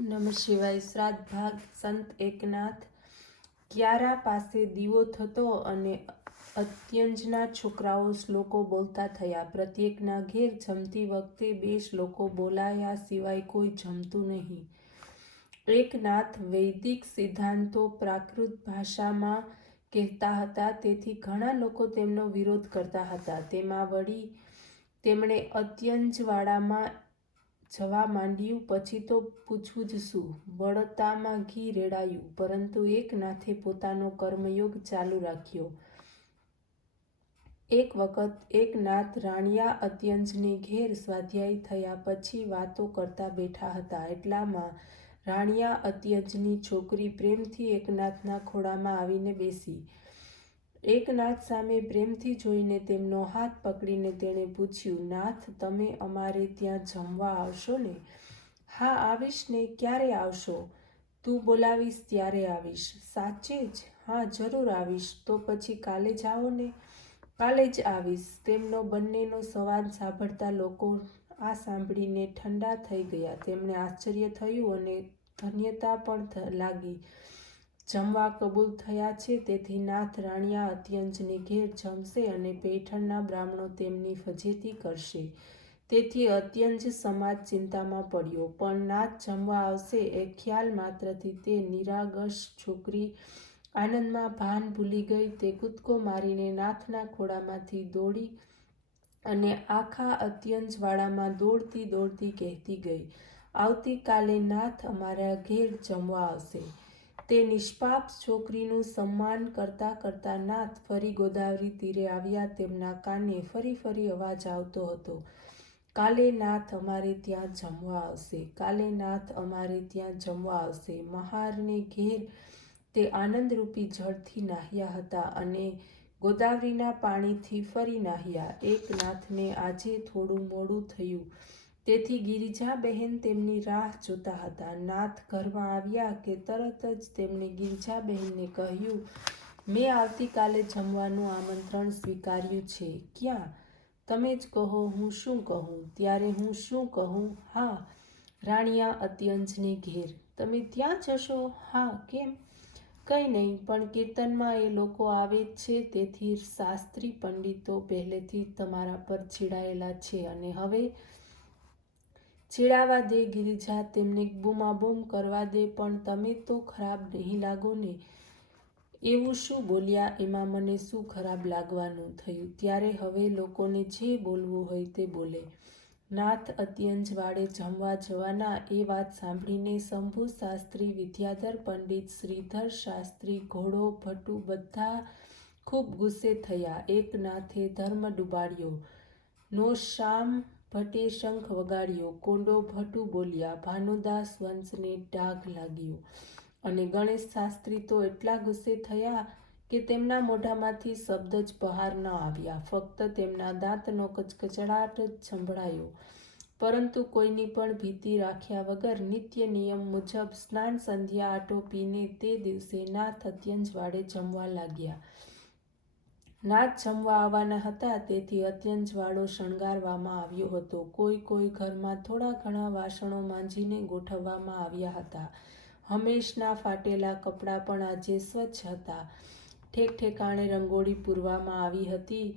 નમઃ શિવાય. શ્રાદ્ધ ભાગ. સંત એકનાથ. ક્યારા પાસે દીવો થતો અને અત્યંજના છોકરાઓ શ્લોકો બોલતા થયા. પ્રત્યેકના ઘેર જમતી વખતે 2 શ્લોકો બોલાયા સિવાય કોઈ જમતું નહીં. એકનાથ વૈદિક સિદ્ધાંતો પ્રાકૃત ભાષામાં કહેતા હતા, તેથી ઘણા લોકો તેમનો વિરોધ કરતા હતા. તેમાં વળી તેમણે અત્યંજવાડામાં જવા માંડ્યું. પછી તો પૂછવું જ શું, બળતામાં ઘી રેડાયું. પરંતુ એકનાથે પોતાનો કર્મયોગ ચાલુ રાખ્યો. એક વખત એકનાથ રાણિયા અત્યંજને ઘેર સ્વાધ્યાય થયા પછી વાતો કરતા બેઠા હતા. એટલામાં રાણિયા અત્યંજની છોકરી પ્રેમથી એકનાથના ખોળામાં આવીને બેસી. એકનાથ સામે પ્રેમથી જોઈને તેમનો હાથ પકડીને તેણે પૂછ્યું, નાથ, તમે અમારે ત્યાં જમવા આવશો ને? હા, આવીશ ને. ક્યારે આવશો? તું બોલાવીશ ત્યારે આવીશ. સાચે જ? હા, જરૂર આવીશ. તો પછી કાલે જ આવો ને. કાલે જ આવીશ. તેમનો બંનેનો સંવાદ સાંભળતા લોકો આ સાંભળીને ઠંડા થઈ ગયા. તેમને આશ્ચર્ય થયું અને ધન્યતા પણ લાગી. જમવા કબૂલ થયા છે, તેથી નાથ રાણિયા અત્યંજને ઘેર જમશે અને પૈઠણના બ્રાહ્મણો તેમની ફજેતી કરશે. તેથી અત્યંજ સમાજ ચિંતામાં પડ્યો. પણ નાથ જમવા આવશે એ ખ્યાલ માત્રથી તે નિરાગસ છોકરી આનંદમાં ભાન ભૂલી ગઈ. તે કૂદકો મારીને નાથના ખોળામાંથી દોડી અને આખા અત્યંજવાડામાં દોડતી દોડતી કહેતી ગઈ, આવતીકાલે નાથ અમારા ઘેર જમવા આવશે. તે નિષ્પાપ છોકરીનું સન્માન કરતા કરતા નાથ ફરી ગોદાવરી તીરે આવ્યા. તેમના કાને ફરી અવાજ આવતો હતો, કાલે નાથ અમારે ત્યાં જમવા આવશે. કાલે નાથ અમારે ત્યાં જમવા આવશે. મહારને ઘેર તે આનંદરૂપી જળથી નાહ્યા હતા અને ગોદાવરીના પાણીથી ફરી નાહ્યા. એકનાથને આજે થોડું મોડું થયું, તેથી ગિરિજાબહેન તેમની રાહ જોતા હતા. નાથ ઘરમાં આવ્યા કે તરત જ તેમણે ગિરિજાબહેનને કહ્યું, મેં આવતીકાલે જમવાનું આમંત્રણ સ્વીકાર્યું છે. ક્યાં? તમે જ કહો, હું શું કહું? ત્યારે હું શું કહું? હા, રાણિયા અત્યંજને ઘેર. તમે ત્યાં જશો? હા. કેમ? કંઈ નહીં, પણ કીર્તનમાં એ લોકો આવે જ છે, તેથી શાસ્ત્રી પંડિતો પહેલેથી તમારા પર ચીડાયેલા છે અને હવે ચીડાવા દે. ગિરિજા તેમને બૂમાબૂમ કરવા દે, પણ તમે તો ખરાબ નહીં લાગો ને. એવું શું બોલ્યા? એમાં મને શું ખરાબ લાગવાનું થયું? ત્યારે હવે લોકોને જે બોલવું હોય તે બોલે. નાથ અત્યંજવાડે જમવા જવાના એ વાત સાંભળીને શંભુ શાસ્ત્રી, વિદ્યાધર પંડિત, શ્રીધર શાસ્ત્રી, ઘોડો ભટ્ટુ બધા ખૂબ ગુસ્સે થયા. એકનાથે ધર્મ ડૂબાડ્યો. નો શામ ભટ્ટે શંખ વગાડ્યો. કોંડો ભટ્ટુ બોલ્યા. ભાનુદાસ વંશને ડાઘ લાગ્યો અને ગણેશ શાસ્ત્રી તો એટલા ગુસ્સે થયા કે તેમના મોઢામાંથી શબ્દ જ બહાર ન આવ્યા. ફક્ત તેમના દાંતનો કચકચાટ જ સંભળાયો. પરંતુ કોઈની પણ ભીતિ રાખ્યા વગર નિત્ય નિયમ મુજબ સ્નાન સંધ્યા આટોપીને તે દિવસે નાથ અત્યંજવાડે જમવા લાગ્યા. નાથ જમવા આવવાના હતા, તેથી અત્યંજવાડો શણગારવામાં આવ્યો હતો. કોઈ ઘરમાં થોડા ઘણા વાસણો માંજીને ગોઠવવામાં આવ્યા હતા. હંમેશના ફાટેલા કપડાં પણ આજે સ્વચ્છ હતા. ઠેક ઠેકાણે રંગોળી પૂરવામાં આવી હતી.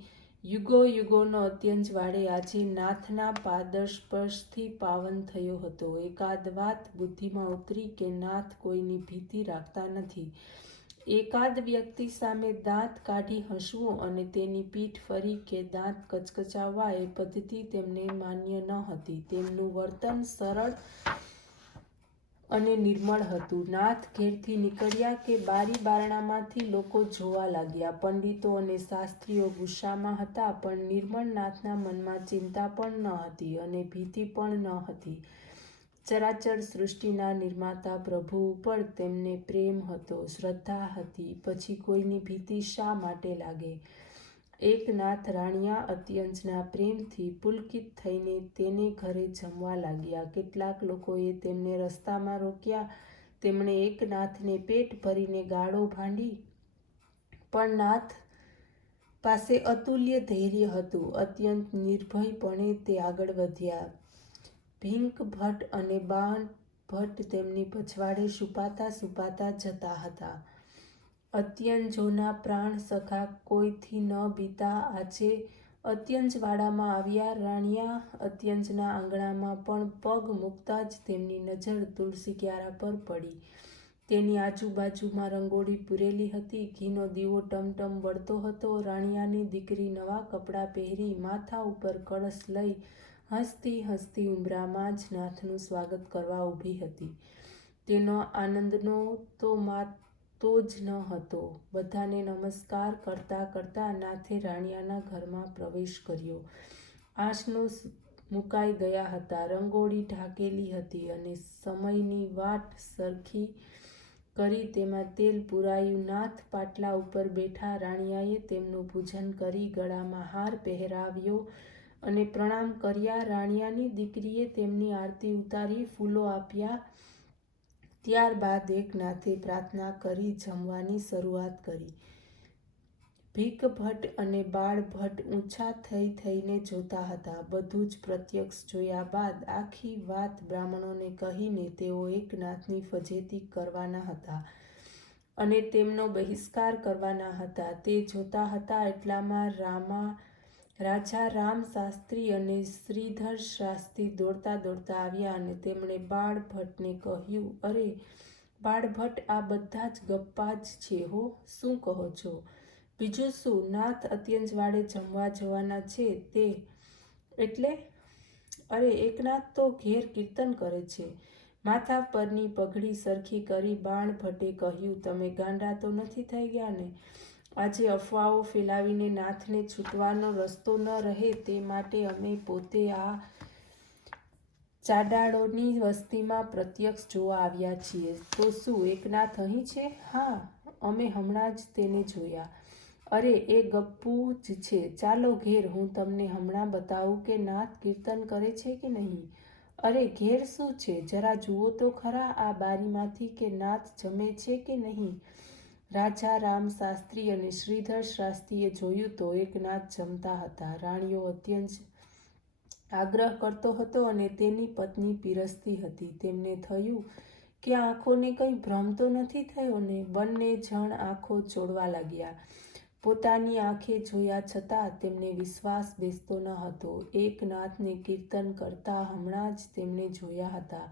યુગોનો અત્યંજવાડે આજે નાથના પાદસ્પર્શથી પાવન થયો હતો. એકાદ વાત બુદ્ધિમાં ઉતરી કે નાથ કોઈની ભીતિ રાખતા નથી. એકાદ વ્યક્તિ સામે દાંત કાઢી હસવું અને તેની પીઠ ફરી કે દાંત કચકચાવવા એ પદ્ધતિ તેમને માન્ય ન હતી. તેમનું વર્તન સરળ અને નિર્મળ હતું. નાથ ઘેરથી નીકળ્યા કે બારી બારણામાંથી લોકો જોવા લાગ્યા. પંડિતો અને શાસ્ત્રીઓ ગુસ્સામાં હતા, પણ નિર્મળ નાથના મનમાં ચિંતા પણ ન હતી અને ભીતિ પણ ન હતી. ચરાચર સૃષ્ટિના નિર્માતા પ્રભુ ઉપર તેમને પ્રેમ હતો, શ્રદ્ધા હતી. પછી કોઈની ભીતિ શા માટે લાગે? એકનાથ રાણિયા અત્યંજના પ્રેમથી પુલકિત થઈને તેને ઘરે જમવા લાગ્યા. કેટલાક લોકોએ તેમને રસ્તામાં રોક્યા. તેમણે એકનાથને પેટ ભરીને ગાળો ભાંડી, પણ નાથ પાસે અતુલ્ય ધૈર્ય હતું. અત્યંત નિર્ભયપણે તે આગળ વધ્યા. ભીંક ભટ્ટ અને ભટ્ટ તેમની પછવાડે સુપાતા જતા હતા. અત્યંજોના પ્રાણ સખા કોઈથી ન બીતા આજે અત્યંજવાડામાં આવ્યા. રાણિયા અત્યંજના આંગણામાં પણ પગ મૂકતા જ તેમની નજર તુલસી ક્યારા પર પડી. તેની આજુબાજુમાં રંગોળી પૂરેલી હતી. ઘીનો દીવો ટમટમ બળતો હતો. રાણિયાની દીકરી નવા કપડાં પહેરી માથા ઉપર કળશ લઈ હસતી હસતી ઉંબરામાં જ નાથનું સ્વાગત કરવા ઊભી હતી. તેનો આનંદનો તો જ ન હતો. બધાને નમસ્કાર કરતા કરતા નાથે રાણિયાના ઘરમાં પ્રવેશ કર્યો. આસનો મુકાઈ ગયા હતા. રંગોળી ઢાંકેલી હતી અને સમયની વાટ સરખી કરી તેમાં તેલ પૂરાયું. નાથ પાટલા ઉપર બેઠા. રાણિયાએ તેમનું પૂજન કરી ગળામાં હાર પહેરાવ્યો અને પ્રણામ કર્યા. રાણિયાની દીકરીએ તેમની આરતી ઉતારી ફૂલો આપ્યા. ત્યારબાદ એકનાથે પ્રાર્થના કરી જમવાની શરૂઆત કરી. ભીખ ભટ્ટ અને બાળ ભટ્ટ ઊંચા થઈને જોતા હતા. બધું જ પ્રત્યક્ષ જોયા બાદ આખી વાત બ્રાહ્મણોને કહીને તેઓ એકનાથની ફજેતી કરવાના હતા અને તેમનો બહિષ્કાર કરવાના હતા. તે જોતા હતા એટલામાં રાજા રામ શાસ્ત્રી અને શ્રીધર શાસ્ત્રી દોડતા આવ્યા અને તેમણે બાળ ભટ્ટને કહ્યું, અરે બાળ ભટ્ટ, આ બધા જ ગપ્પા જ છે હો. શું કહો છો? બીજું શું? નાથ અત્યંજવાડે જમવા જવાના છે તે એટલે? અરે એકનાથ તો ઘેર કીર્તન કરે છે. માથા પરની પગડી સરખી કરી બાળ ભટ્ટે કહ્યું, તમે ગાંડા તો નથી થઈ ગયા ને? આજે અફવાઓ ફેલાવીને નાથને છૂટવાનો રસ્તો ન રહે તે માટે અમે પોતે આ ચાડાળોની વસ્તીમાં પ્રત્યક્ષ જોવા આવ્યા છીએ. તો શું એકનાથ અહીં છે? હા, અમે હમણાં જ તેને જોયા. અરે એ ગપ્પુ જ છે. ચાલો ઘેર, હું તમને હમણાં બતાવું કે નાથ કીર્તન કરે છે કે નહીં. અરે ઘેર શું છે? જરા જુઓ તો ખરા આ બારીમાંથી કે નાથ જમે છે કે નહીં. રાજા રામ શાસ્ત્રી અને શ્રીધર શાસ્ત્રીએ જોયું તો એકનાથ જમતા હતા. રાણીઓ અત્યંત આગ્રહ કરતો હતો અને તેની પત્ની પીરસતી હતી. તેમને થયું કે આંખોને કંઈ ભ્રમ તો નથી થયો ને? બંને જણ આંખો ચોળવા લાગ્યા. પોતાની આંખે જોયા છતાં તેમને વિશ્વાસ બેસતો ન હતો. એકનાથને કીર્તન કરતા હમણાં જ તેમને જોયા હતા.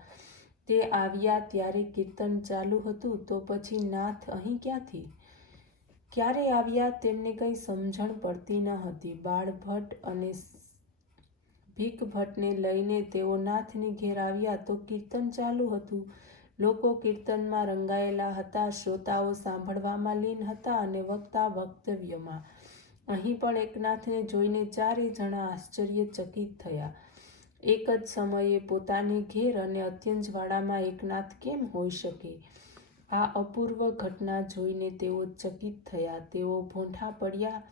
તે આવ્યા ત્યારે કીર્તન ચાલુ હતું, તો પછી નાથ અહીં ક્યાંથી? ક્યારે આવ્યા તેમને કંઈ સમજણ પડતી ન હતી. બાળ ભટ્ટ અને ભીખ ભટ્ટને લઈને તેઓ નાથની ઘેર આવ્યા તો કીર્તન ચાલુ હતું. લોકો કીર્તનમાં રંગાયેલા હતા. શ્રોતાઓ સાંભળવામાં લીન હતા અને વક્તા વક્તવ્યમાં. અહીં પણ એકનાથને જોઈને ચારે જણા આશ્ચર્યચકિત થયા. એક જ સમયે પોતાને ઘેર અને અત્યંજવાડામાં એકનાથ કેમ હોઈ શકે? આ અપૂર્વ ઘટના જોઈને તેઓ ચકિત થયા. તેઓ ભોંઠા પડ્યા.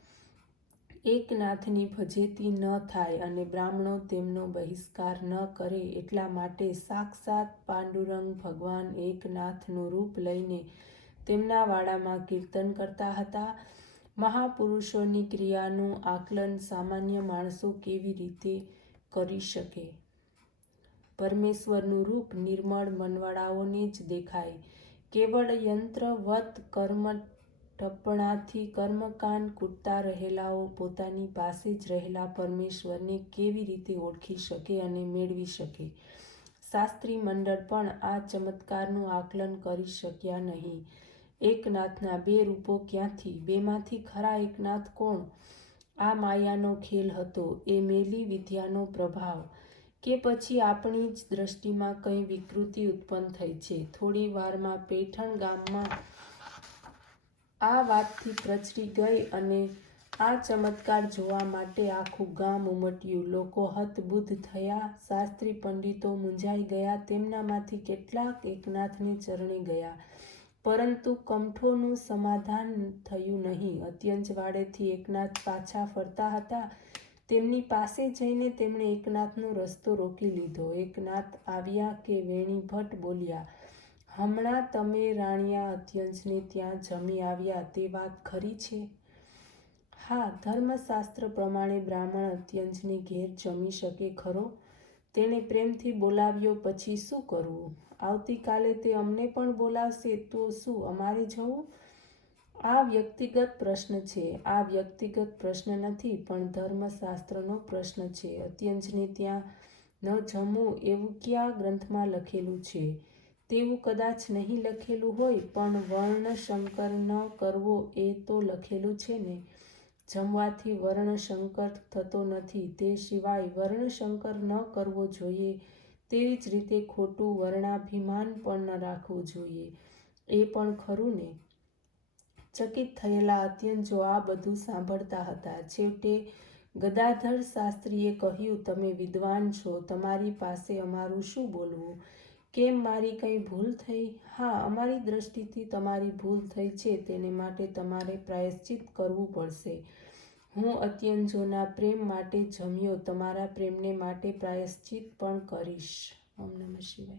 એકનાથની ફજેતી ન થાય અને બ્રાહ્મણો તેમનો બહિષ્કાર ન કરે એટલા માટે સાક્ષાત પાંડુરંગ ભગવાન એકનાથનું રૂપ લઈને તેમના વાડામાં કીર્તન કરતા હતા. મહાપુરુષોની ક્રિયાનું આકલન સામાન્ય માણસો કેવી રીતે કરી શકે? પરમેશ્વરનું રૂપ નિર્મળ મનવાળાઓને જ દેખાય. કેવળ યંત્રવત કર્મટપણાથી કર્મકાંડ કૂટતા રહેલાઓ પોતાની પાસે જ રહેલા પરમેશ્વરને કેવી રીતે ઓળખી શકે અને મેળવી શકે? શાસ્ત્રી મંડળ પણ આ ચમત્કારનું આકલન કરી શક્યા નહીં. એકનાથના બે રૂપો ક્યાંથી? બેમાંથી ખરા એકનાથ કોણ? આ માયાનો ખેલ હતો? એ મેલી વિદ્યાનો પ્રભાવ? કે પછી આપણી જ દ્રષ્ટિમાં કંઈ વિકૃતિ ઉત્પન્ન થઈ છે? થોડી વારમાં પૈઠણ ગામમાં આ વાતથી પ્રચરી ગઈ અને આ ચમત્કાર જોવા માટે આખું ગામ ઉમટ્યું. લોકો હતબુદ્ધ થયા. શાસ્ત્રી પંડિતો મૂંઝાઈ ગયા. તેમનામાંથી કેટલાક એકનાથને ચરણે ગયા, પરંતુ કંઠોનું સમાધાન થયું નહીં. અત્યંજવાડેથી એકનાથ પાછા ફરતા હતા. તેમની પાસે જઈને તેમણે એકનાથનો રસ્તો રોકી લીધો. એકનાથ આવ્યા કે વેણી ભટ્ટ બોલ્યા, હમણાં તમે રાણિયા અત્યંજને ત્યાં જમી આવ્યા તે વાત ખરી છે? હા, ધર્મશાસ્ત્ર પ્રમાણે બ્રાહ્મણ અત્યંજને ઘેર જમી શકે ખરો? તેણે પ્રેમથી બોલાવ્યો, પછી શું કરવું? આવતીકાલે તે અમને પણ બોલાવશે તો શું અમારે જવું? આ વ્યક્તિગત પ્રશ્ન છે. આ વ્યક્તિગત પ્રશ્ન નથી, પણ ધર્મશાસ્ત્રનો પ્રશ્ન છે. અત્યંજને ત્યાં ન જમવું એવું કયા ગ્રંથમાં લખેલું છે? તેવું કદાચ નહીં લખેલું હોય, પણ વર્ણશંકર ન કરવો એ તો લખેલું છે ને. જમવાથી વર્ણશંકર થતો નથી, તે સિવાય વર્ણશંકર ન કરવો જોઈએ. તેવી જ રીતે ખોટું વર્ણાભિમાન પણ ન રાખવું જોઈએ. એ પણ ખરું ને? ચકિત થયેલા અત્યંજો આ બધું સાંભળતા હતા. છેવટે ગદાધર શાસ્ત્રીએ કહ્યું, તમે વિદ્વાન છો, તમારી પાસે અમારું શું બોલવું? કેમ, મારી કંઈ ભૂલ થઈ? હા, અમારી દ્રષ્ટિથી તમારી ભૂલ થઈ છે, તેને માટે તમારે પ્રાયશ્ચિત કરવું પડશે. હું અત્યંજોના પ્રેમ માટે જમ્યો, તમારા પ્રેમને માટે પ્રાયશ્ચિત પણ કરીશ. ઓમ નમઃ શિવાય.